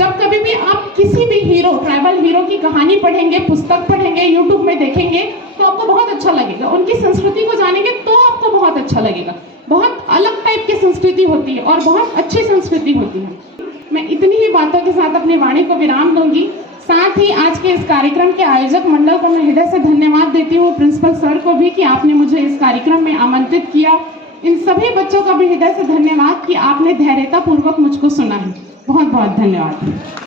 जब कभी भी आप किसी भी हीरो, ट्राइबल हीरो की कहानी पढ़ेंगे, पुस्तक पढ़ेंगे, यूट्यूब में देखेंगे तो आपको बहुत अच्छा लगेगा। उनकी संस्कृति को जानेंगे तो आपको बहुत अच्छा लगेगा। बहुत अलग टाइप की संस्कृति होती है और बहुत अच्छी संस्कृति होती है। मैं इतनी ही बातों के साथ अपनी वाणी को विराम दूंगी। साथ ही आज के इस कार्यक्रम के आयोजक मंडल को मैं हृदय से धन्यवाद देती हूँ, प्रिंसिपल सर को भी कि आपने मुझे इस कार्यक्रम में आमंत्रित किया। इन सभी बच्चों का भी हृदय से धन्यवाद कि आपने धैर्यता पूर्वक मुझको सुना है। बहुत बहुत धन्यवाद।